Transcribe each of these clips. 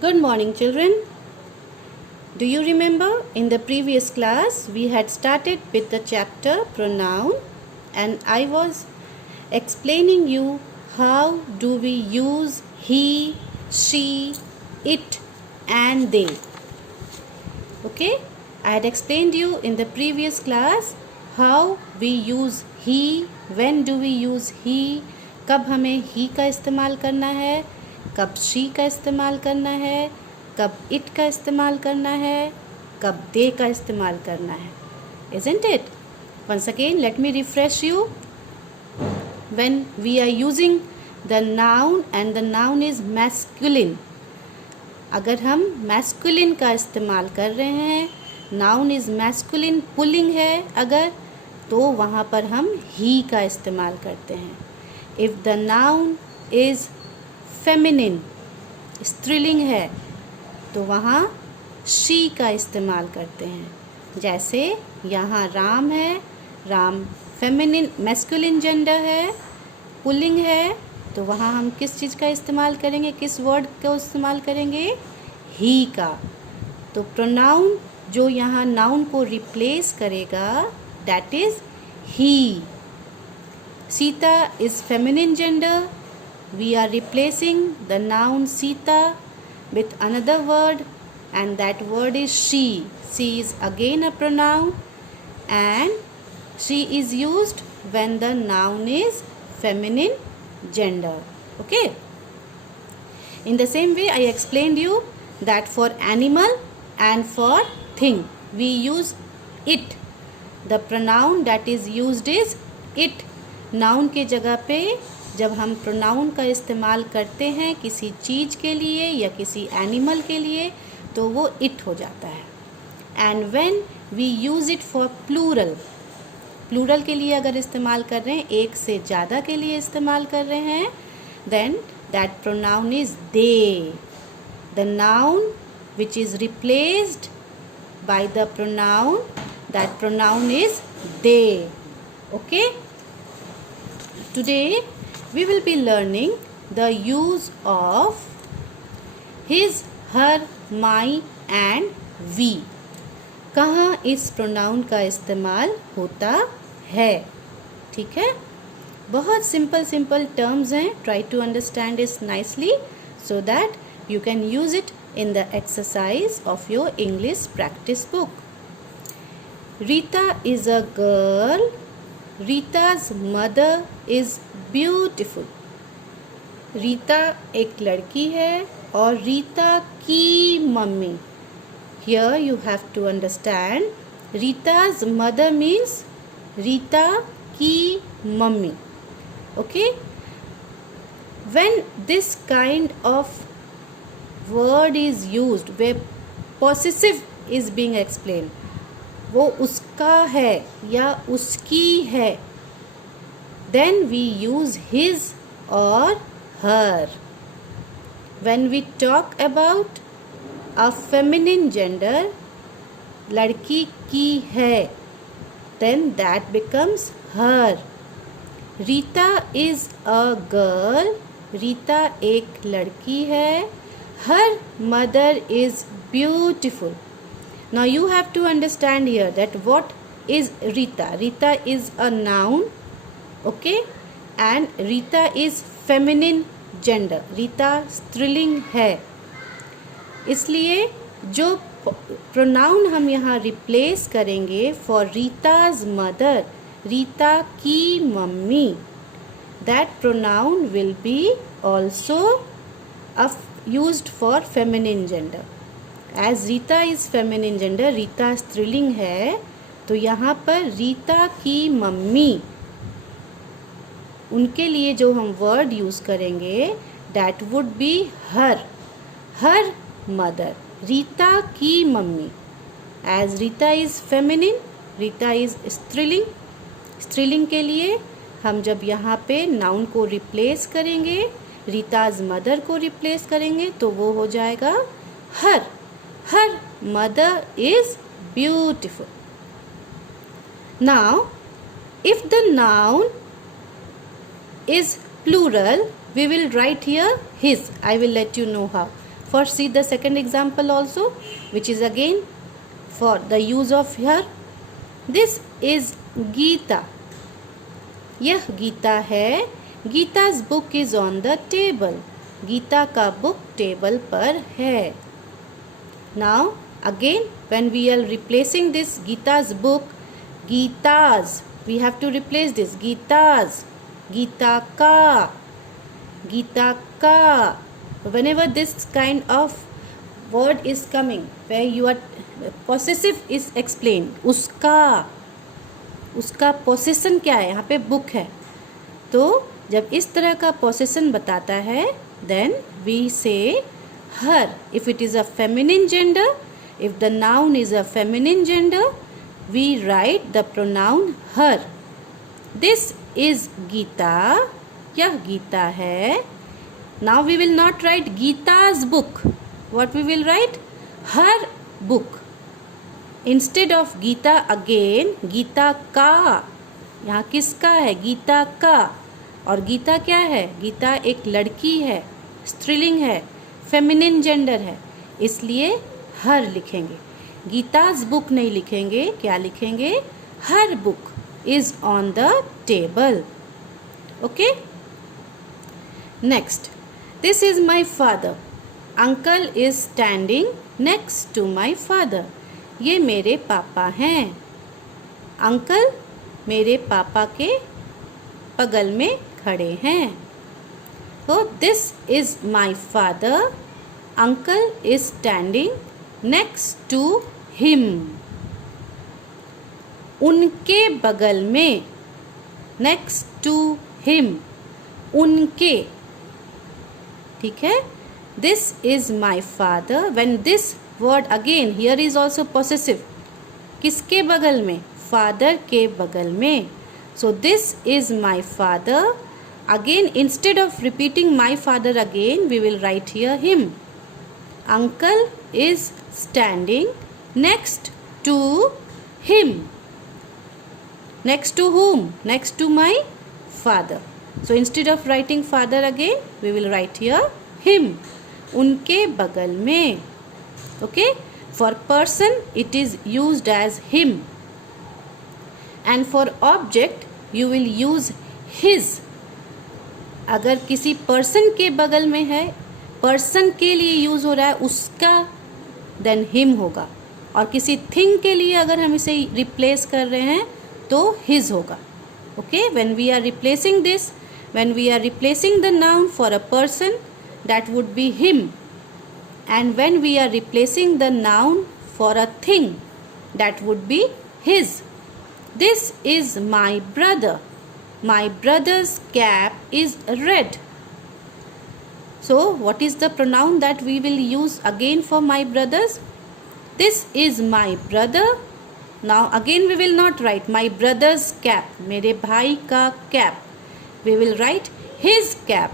Good morning, children. Do you remember in the previous class we had started with the chapter pronoun and I was explaining you how do we use he, she, it and they. Okay? I had explained you in the previous class how we use he, when do we use he, कब हमें he का इस्तेमाल करना है, कब she का इस्तेमाल करना है, कब it का इस्तेमाल करना है, कब they का इस्तेमाल करना है. Isn't it? Once again, let me refresh you. When we are using the noun and the noun is masculine, अगर हम masculine का इस्तेमाल कर रहे हैं, noun is masculine पुल्लिंग है अगर, तो वहाँ पर हम he का इस्तेमाल करते हैं. If the noun is feminine, स्त्रीलिंग है, तो वहाँ she का इस्तेमाल करते हैं. जैसे यहाँ राम है, राम फेमिनिन मैस्कुलिन जेंडर है, पुल्लिंग है, तो वहाँ हम किस चीज़ का इस्तेमाल करेंगे, किस वर्ड का इस्तेमाल करेंगे, ही का. तो प्रोनाउन जो यहाँ नाउन को रिप्लेस करेगा that is he. Sita is feminine gender, we are replacing the noun Sita with another word and that word is she. She is again a pronoun and she is used when the noun is feminine gender. Okay. In the same way I explained you that for animal and for thing we use it. The pronoun that is used is it. Noun के जगह पे जब हम pronoun का इस्तेमाल करते हैं किसी चीज़ के लिए या किसी एनिमल के लिए तो वो इट हो जाता है. And when we use it for plural, plural के लिए अगर इस्तेमाल कर रहे हैं, एक से ज़्यादा के लिए इस्तेमाल कर रहे हैं, then that pronoun is they. The noun which is replaced by the pronoun, that pronoun is they. Okay. Today we will be learning the use of his, her, my and we. कहाँ इस pronoun का इस्तेमाल होता है. ठीक है, बहुत simple terms हैं. Try to understand it nicely so that you can use it in the exercise of your English practice book. Rita is a girl. Rita's mother is beautiful. Rita एक लड़की है और रीता की mummy. Here you have to understand Rita's mother means Rita की mummy. Okay? When this kind of word is used where possessive is being explained, वो उसका है या उसकी है, then we use his or her. When we talk about a feminine gender, लड़की की है, then that becomes her. Rita is a girl. Rita एक लड़की है. Her mother is beautiful. Now you have to understand here that what is Rita. Rita is a noun. Okay, and Rita is feminine gender. Rita स्त्रीलिंग है. इसलिए जो pronoun हम यहाँ replace करेंगे फॉर रीताज मदर, रीता की mummy, that pronoun will be also used for feminine gender. As Rita is feminine gender, Rita स्त्रीलिंग है, तो यहाँ पर रीता की मम्मी, उनके लिए जो हम वर्ड यूज़ करेंगे that would be her. her mother, Rita की मम्मी. As Rita is feminine, Rita is स्त्रीलिंग. स्त्रीलिंग के लिए हम जब यहाँ पे नाउन को रिप्लेस करेंगे, रीताज मदर को रिप्लेस करेंगे, तो वो हो जाएगा her. Her mother is beautiful. Now if the noun is plural, we will write here his. I will let you know how. First, see the second example also, which is again for the use of her. This is Geeta. यह गीता है. Geeta's book is on the table. Gita का book table पर है. Now again when we are replacing this Geeta's book, Geeta's, we have to replace this Geeta's, Geeta ka, Geeta ka. Whenever this kind of word is coming where you are possessive is explained, उसका, उसका possession क्या है, यहाँ पे book है, तो जब इस तरह का possession बताता है then we say her. If it is a feminine gender, if the noun is a feminine gender, we write the pronoun her. This is Geeta. यह गीता है. Now we will not write Geeta's book. What we will write? Her book. Instead of Geeta again, Gita का. यहाँ किसका है? गीता का. और गीता क्या है? गीता एक लड़की है, स्त्रीलिंग है, फेमिनिन जेंडर है, इसलिए हर लिखेंगे. गीताज बुक नहीं लिखेंगे. क्या लिखेंगे? Her book is on the table. Okay. Next, this is my father. Uncle is standing next to my father. ये मेरे पापा हैं. अंकल मेरे पापा के बगल में खड़े हैं. तो this is my father. Uncle is standing next to him. उनके बगल में, नेक्स्ट टू हिम, उनके. ठीक है. This is my father. When this word again here is also possessive. किसके बगल में? फादर के बगल में. So this is my father. Again, instead of repeating my father again, we will write here him. Uncle is standing next to him. Next to whom? Next to my father. So instead of writing father again, we will write here him. उनके बगल में. Okay? For person, it is used as him. And for object, you will use his. अगर किसी person के बगल में है, person के लिए यूज हो रहा है उसका, देन हिम होगा. और किसी थिंग के लिए अगर हम इसे रिप्लेस कर रहे हैं तो हिज होगा. Okay. When we are replacing this, when we are replacing the noun for a person, that would be him. And when we are replacing the noun for a thing, that would be his. This is my brother. My brother's cap is red. So what is the pronoun that we will use again for my brothers? This is my brother. Now again we will not write my brother's cap, मेरे भाई का cap. We will write his cap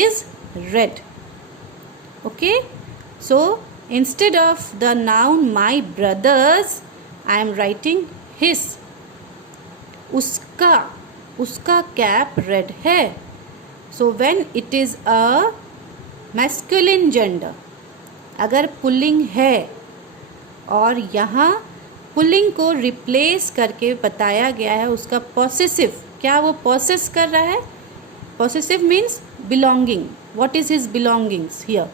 is red. Okay. So instead of the noun my brothers, I am writing his. उसका, उसका cap red है. So when it is a masculine gender, अगर pulling है और यहाँ पुल्लिंग को replace करके बताया गया है उसका पॉसेसिव, क्या वो पॉसेस कर रहा है? Possessive means belonging. What is his belongings here?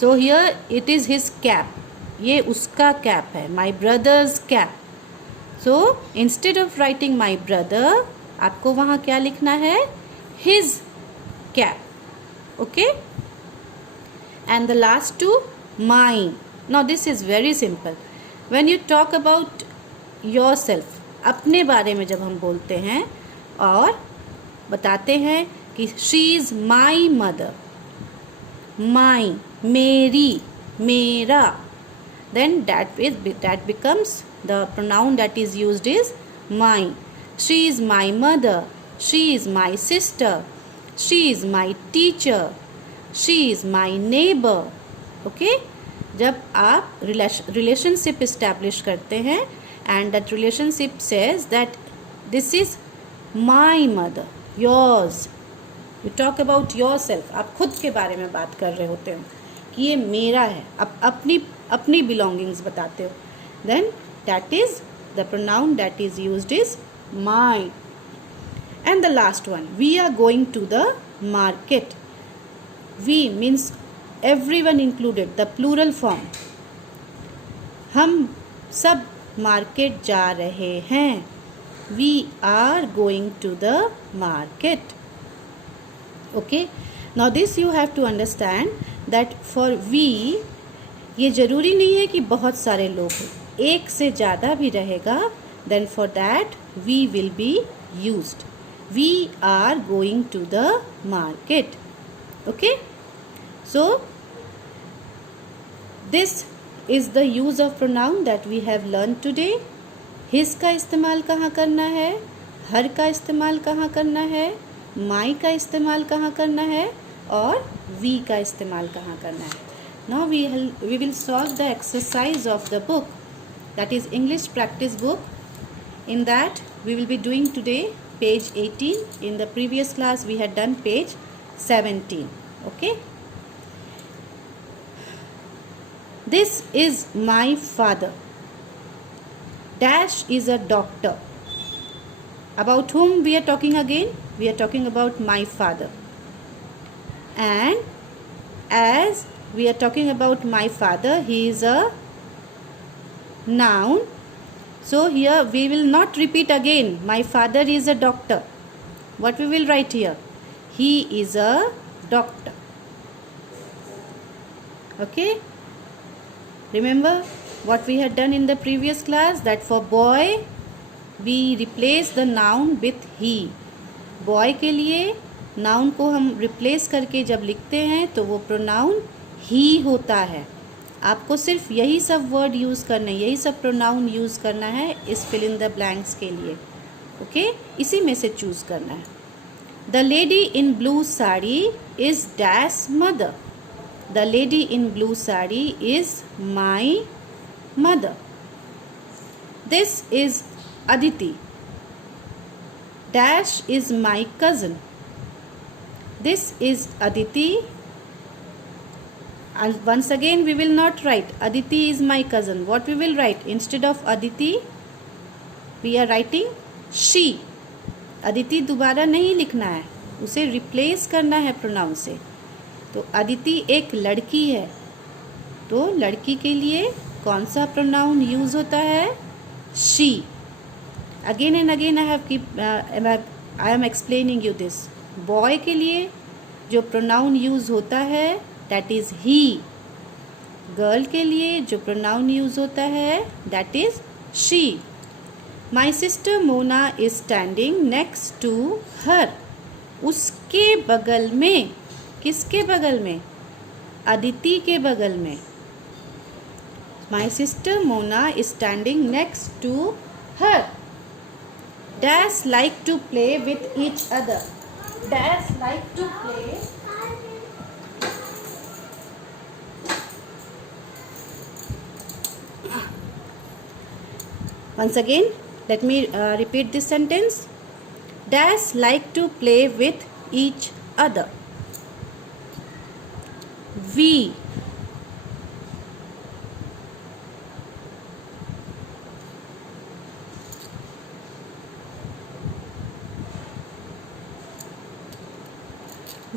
So here it is his cap. ये उसका कैप है, my brother's cap. So instead of writing my brother, आपको वहाँ क्या लिखना है? His cap. Okay. And the last two mine. Now this is very simple. When you talk about yourself, अपने बारे में जब हम बोलते हैं और बताते हैं कि शी इज माई मदर, माई, मेरी, मेरा, then that becomes the pronoun that is used is my. She is my mother. She is my sister. She is my teacher. She is my neighbor. Okay? जब आप relationship establish करते हैं and that relationship says that this is my mother, yours. You talk about yourself. आप खुद के बारे में बात कर रहे होते हो. कि ये मेरा है, अब अपनी अपनी बिलोंगिंग्स बताते हो, then that is the pronoun that is used is my. And the last one, we are going to the market. We means everyone included, the plural form. हम सब मार्केट जा रहे हैं. We are going to the market. Okay. Now this you have to understand that for we, ये ज़रूरी नहीं है कि बहुत सारे लोग हो, एक से ज़्यादा भी रहेगा, then for that we will be used. We are going to the market. Okay, so this is the use of pronoun that we have learned today. His का इस्तेमाल कहाँ करना है, her का इस्तेमाल कहाँ करना है, my का इस्तेमाल कहाँ करना है, और we का इस्तेमाल कहाँ करना है. Now we will solve the exercise of the book, that is English practice book. In that we will be doing today page 18. In the previous class we had done page 17. Okay. This is my father. Dash is a doctor. About whom we are talking again? We are talking about my father. And as we are talking about my father, he is a noun. So here we will not repeat again, my father is a doctor. What we will write here? He is a doctor. Okay. Remember what we had done in the previous class, that for boy we replace the noun with he. Boy के लिए noun को हम replace करके जब लिखते हैं तो वो pronoun he होता है. आपको सिर्फ यही सब वर्ड यूज़ करना है, यही सब प्रोनाउन यूज़ करना है इस फिल इन द ब्लैंक्स के लिए. ओके, इसी में से चूज़ करना है. The lady in blue sari is dash mother. The lady in blue sari is my mother. This is Aditi. Dash is my cousin. This is Aditi. And once again we will not write Aditi is my cousin. What we will write? Instead of Aditi we are writing she. Aditi दोबारा नहीं लिखना है, उसे replace करना है pronoun से. तो अदिति एक लड़की है, तो लड़की के लिए कौन सा प्रोनाउन यूज़ होता है? she. Again and again I am explaining you this. Boy के लिए जो प्रोनाउन यूज़ होता है that is he. गर्ल के लिए जो प्रोनाउन यूज़ होता है that is she. My sister Mona is standing next to her. उसके बगल में, किसके बगल में? अदिति के बगल में. My sister Mona is standing next to her. Dash like to play with each other. Dash like to play once again. Let me repeat this sentence. Dash like to play with each other.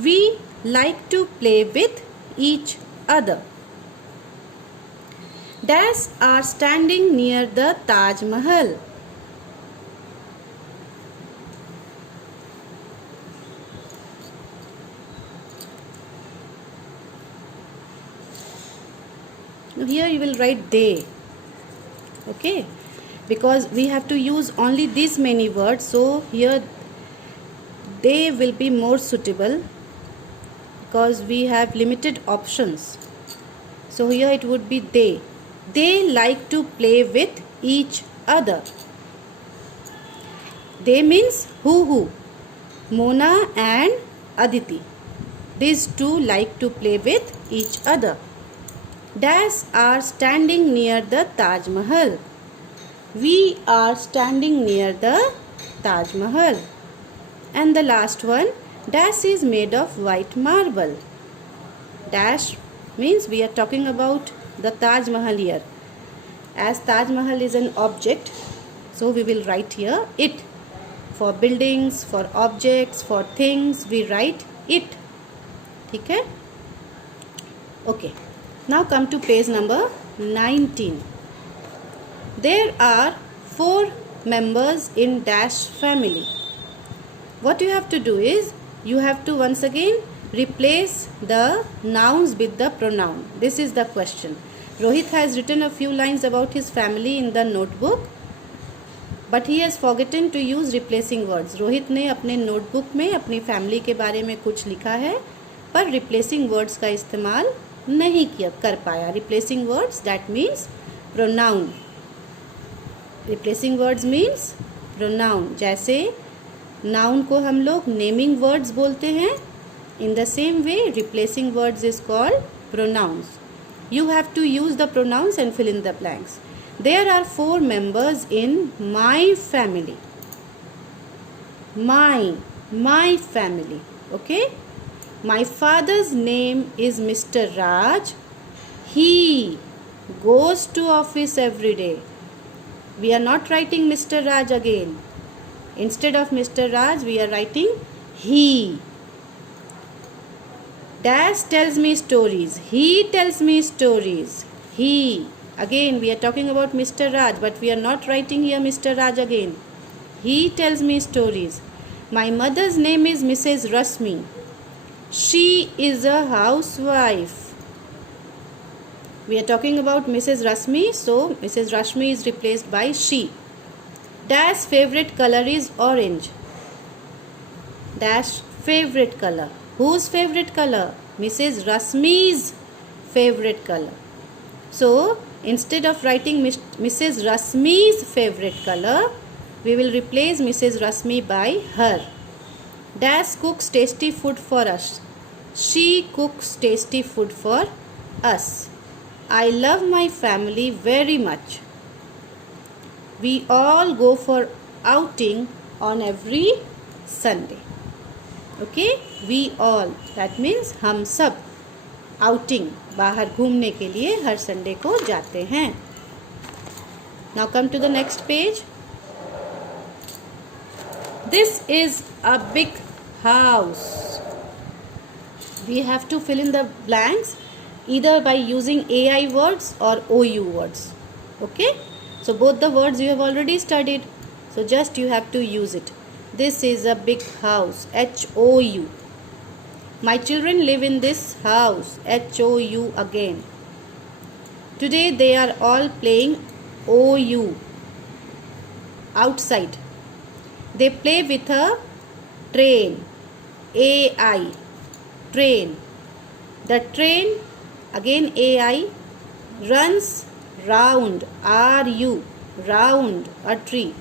We like to play with each other. Dash are standing near the Taj Mahal. Now here you will write they. Okay, because we have to use only these many words, so here they will be more suitable because we have limited options. So here it would be they. They like to play with each other. They means who? Mona and Aditi. These two like to play with each other. Dash are standing near the Taj Mahal. We are standing near the Taj Mahal. And the last one, Dash is made of white marble. Dash means we are talking about the Taj Mahal here. As Taj Mahal is an object, so we will write here it. For buildings, for objects, for things, we write it. ठीक है? Okay. Now come to page number 19. There are 4 members in dash family. What you have to do is, you have to once again replace the nouns with the pronoun. This is the question. Rohit has written a few lines about his family in the notebook, but he has forgotten to use replacing words. Rohit ने अपने notebook में अपनी family के बारे में कुछ लिखा है, पर रिप्लेसिंग वर्ड्स का इस्तेमाल नहीं कर पाया. Replacing words, that means pronoun. Replacing words means pronoun. जैसे नाउन को हम लोग नेमिंग वर्ड्स बोलते हैं, in the same way replacing words is called pronouns. You have to use the pronouns and fill in the blanks. There are 4 members in my family. My family. Okay? My father's name is Mr. Raj. He goes to office every day. We are not writing Mr. Raj again. Instead of Mr. Raj, we are writing he. Dash tells me stories. He tells me stories. He. Again, we are talking about Mr. Raj, but we are not writing here Mr. Raj again. He tells me stories. My mother's name is Mrs. Rasmi. She is a housewife. We are talking about Mrs. Rasmi, so Mrs. Rasmi is replaced by she. Dash favorite color is orange. Dash favorite color. Whose favorite color? Mrs. Rasmi's favorite color. So, instead of writing Mrs. Rasmi's favorite color, we will replace Mrs. Rasmi by her. Dash cooks tasty food for us. She cooks tasty food for us. I love my family very much. We all go for outing on every Sunday. Okay, we all, that means हम सब outing, बाहर घूमने के लिए हर Sunday को जाते हैं. Now come to the next page. This is a big house. We have to fill in the blanks either by using AI words or OU words. Okay, so both the words you have already studied, so just you have to use it. This is a big house. HOU. My children live in this house. HOU again. Today they are all playing OU. Outside. They play with a train. AI. Train. The train, again AI, runs round. RU. Round a tree.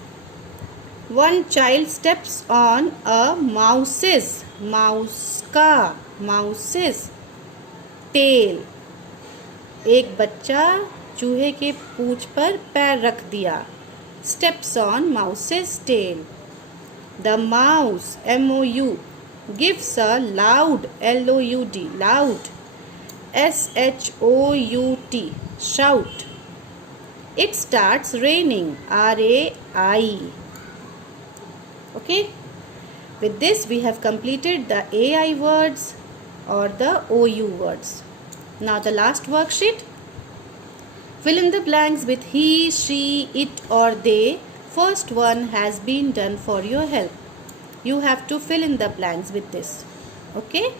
One child steps on a mouse's tail. एक बच्चा चूहे के पूंछ पर पैर रख दिया. Steps on mouse's tail. The mouse, MOU, gives a loud, LOUD, loud, SHOUT, shout. It starts raining, RAI. Okay, with this we have completed the AI words or the OU words. Now the last worksheet. Fill in the blanks with he, she, it or they. First one has been done for your help. You have to fill in the blanks with this. Okay,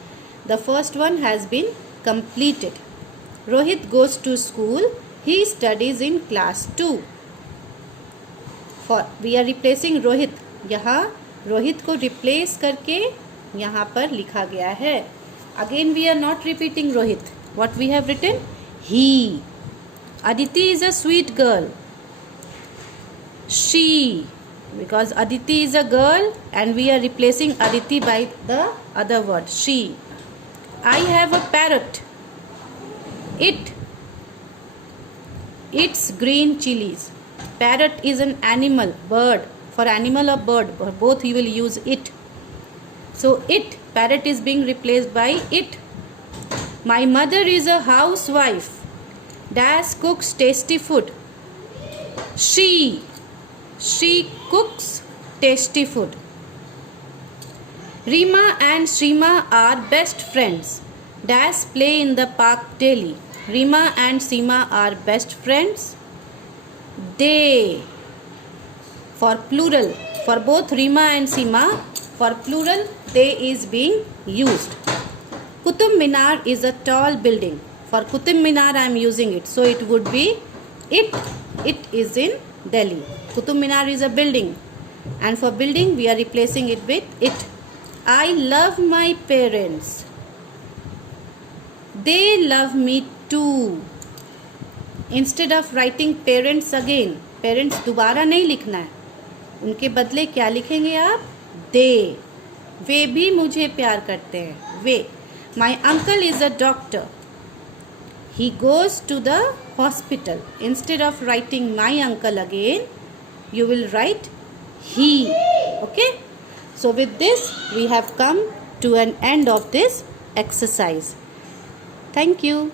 the first one has been completed. Rohit goes to school. He studies in class 2. For we are replacing Rohit. यहाँ रोहित को replace करके यहाँ पर लिखा गया है. Again we are not repeating Rohit. What we have written? He. Aditi is a sweet girl. She, because Aditi is a girl and we are replacing Aditi by the other word, she. I have a parrot. It eats green chilies. Parrot is an animal, bird. For animal or bird, both you will use it. So it, parrot is being replaced by it. My mother is a housewife. Dash cooks tasty food. She cooks tasty food. Rima and Shrima are best friends. Dash play in the park daily. Rima and Seema are best friends. They, for plural, for both Rima and Seema, for plural, they is being used. Qutub Minar is a tall building. For Qutub Minar I am using it. So it would be it. It is in Delhi. Qutub Minar is a building. And for building we are replacing it with it. I love my parents. They love me too. Instead of writing parents again, parents दोबारा नहीं लिखना है, उनके बदले क्या लिखेंगे आप? they. वे भी मुझे प्यार करते हैं. वे. My uncle is a doctor. He goes to the hospital. Instead of writing my uncle again, you will write he. Okay? So with this, we have come to an end of this exercise. Thank you.